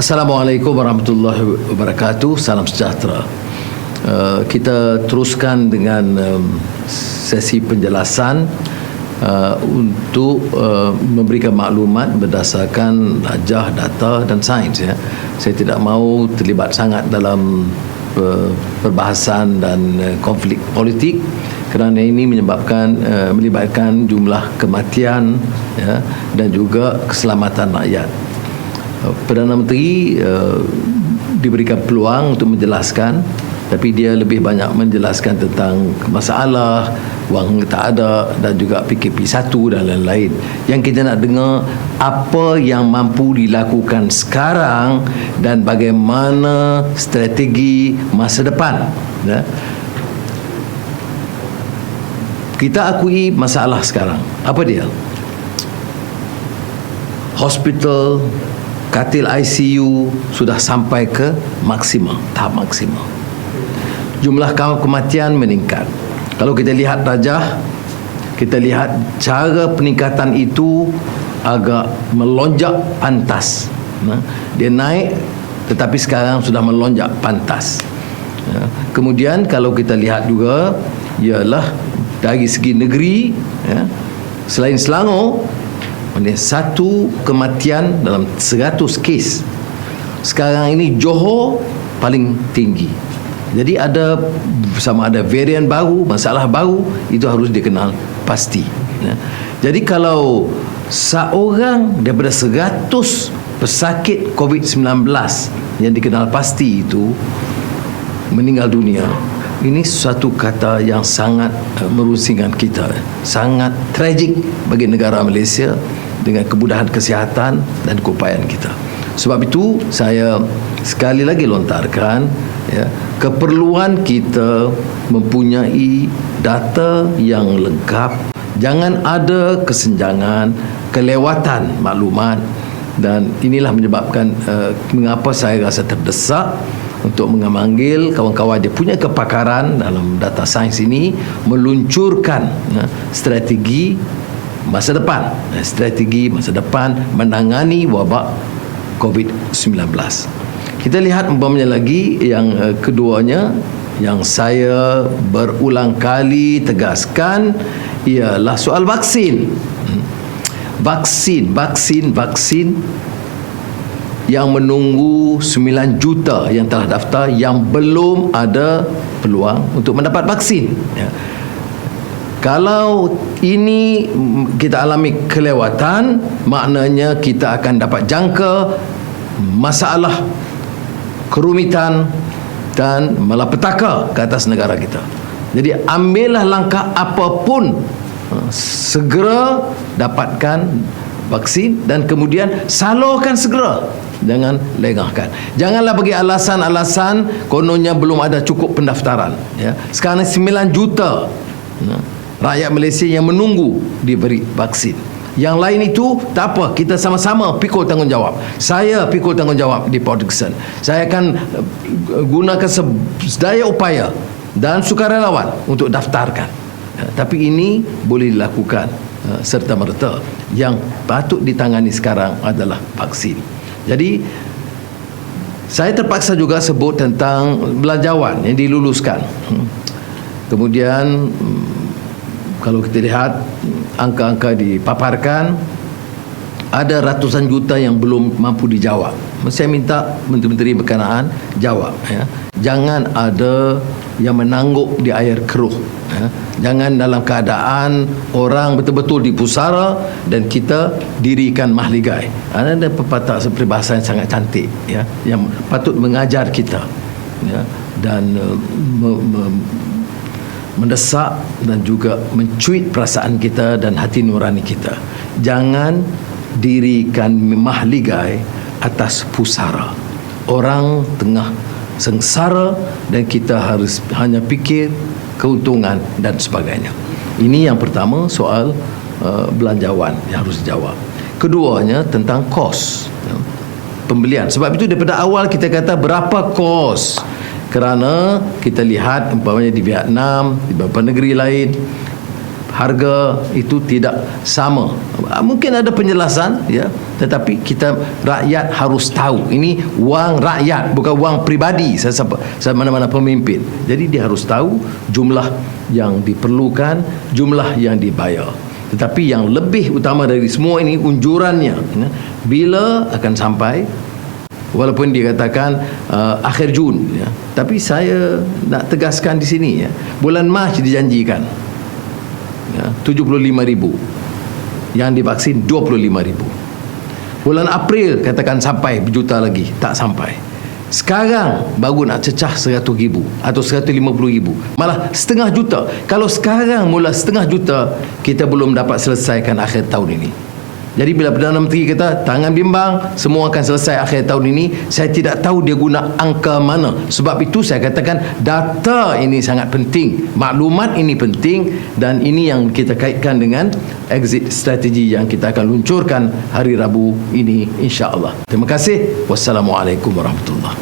Assalamualaikum warahmatullahi wabarakatuh. Salam sejahtera. Kita teruskan dengan sesi penjelasan untuk memberikan maklumat berdasarkan rajah, data dan sains. Ya. Saya tidak mahu terlibat sangat dalam perbahasan dan konflik politik kerana ini melibatkan jumlah kematian, ya, dan juga keselamatan rakyat. Perdana Menteri diberikan peluang untuk menjelaskan, tapi dia lebih banyak menjelaskan tentang masalah wang tak ada dan juga PKP1 dan lain-lain. Yang kita nak dengar apa yang mampu dilakukan sekarang dan bagaimana strategi masa depan. Ya. Kita akui masalah sekarang. Apa dia? Hospital, katil ICU sudah sampai ke tahap maksimal. Jumlah kematian meningkat. Kalau kita lihat rajah, kita lihat cara peningkatan itu agak melonjak pantas. Dia naik tetapi sekarang sudah melonjak pantas. Kemudian kalau kita lihat juga ialah dari segi negeri, selain Selangor, satu kematian dalam 100 kes. Sekarang ini Johor paling tinggi. Jadi sama ada varian baru, masalah baru, itu harus dikenal pasti. Jadi kalau seorang daripada 100 pesakit COVID-19 yang dikenal pasti itu meninggal dunia, ini suatu kata yang sangat merusingkan kita, sangat tragik bagi negara Malaysia dengan kemudahan kesihatan dan keupayaan kita. Sebab itu saya sekali lagi lontarkan, ya, keperluan kita mempunyai data yang lengkap. Jangan ada kesenjangan, kelewatan maklumat, dan inilah menyebabkan mengapa saya rasa terdesak untuk memanggil kawan-kawan dia punya kepakaran dalam data sains ini meluncurkan strategi masa depan menangani wabak COVID-19. Kita lihat umpamanya lagi yang keduanya yang saya berulang kali tegaskan ialah soal vaksin. Vaksin yang menunggu 9 juta yang telah daftar yang belum ada peluang untuk mendapat vaksin. Ya. Kalau ini kita alami kelewatan, maknanya kita akan dapat jangka masalah, kerumitan dan malapetaka ke atas negara kita. Jadi ambillah langkah apapun, segera dapatkan vaksin dan kemudian salurkan segera. Jangan lengahkan. Janganlah bagi alasan-alasan kononnya belum ada cukup pendaftaran. Ya. Sekarang 9 juta rakyat Malaysia yang menunggu diberi vaksin. Yang lain itu tak apa, kita sama-sama pikul tanggungjawab. Saya pikul tanggungjawab di Port Dickson. Saya akan gunakan sedaya upaya dan sukarelawan untuk daftarkan. Ya, tapi ini boleh dilakukan serta-merta. Yang patut ditangani sekarang adalah vaksin. Jadi saya terpaksa juga sebut tentang belanjawan yang diluluskan. Kemudian kalau kita lihat angka-angka dipaparkan, ada ratusan juta yang belum mampu dijawab. Saya minta menteri-menteri berkenaan jawab. Ya. Jangan ada yang menangguk di air keruh. Ya. Jangan dalam keadaan orang betul-betul dipusara dan kita dirikan mahligai. Ada pepatah peribahasa yang sangat cantik, ya, yang patut mengajar kita, ya, dan mendesak dan juga mencuit perasaan kita dan hati nurani kita. Jangan dirikan mahligai atas pusara. Orang tengah sengsara dan kita harus hanya fikir keuntungan dan sebagainya. Ini yang pertama, soal belanjawan yang harus dijawab. Keduanya tentang kos, ya, pembelian. Sebab itu daripada awal kita kata berapa kos. Kerana kita lihat umpamanya di Vietnam, di beberapa negeri lain, harga itu tidak sama. Mungkin ada penjelasan, ya, tetapi kita rakyat harus tahu ini wang rakyat, bukan wang pribadi saya mana-mana pemimpin. Jadi dia harus tahu jumlah yang diperlukan, jumlah yang dibayar. Tetapi yang lebih utama dari semua ini unjurannya, ya, bila akan sampai. Walaupun dia katakan akhir Jun, ya, tapi saya nak tegaskan di sini, ya, bulan Mac dijanjikan, ya, 75,000, yang divaksin 25,000. Bulan April katakan sampai berjuta lagi, tak sampai. Sekarang baru nak cecah 100,000 atau 150,000, malah setengah juta. Kalau sekarang mula setengah juta, kita belum dapat selesaikan akhir tahun ini. Jadi bila Perdana Menteri kata tangan bimbang, semua akan selesai akhir tahun ini, saya tidak tahu dia guna angka mana. Sebab itu saya katakan data ini sangat penting, maklumat ini penting, dan ini yang kita kaitkan dengan exit strategi yang kita akan luncurkan hari Rabu ini, insya-Allah. Terima kasih. Wassalamualaikum warahmatullahi.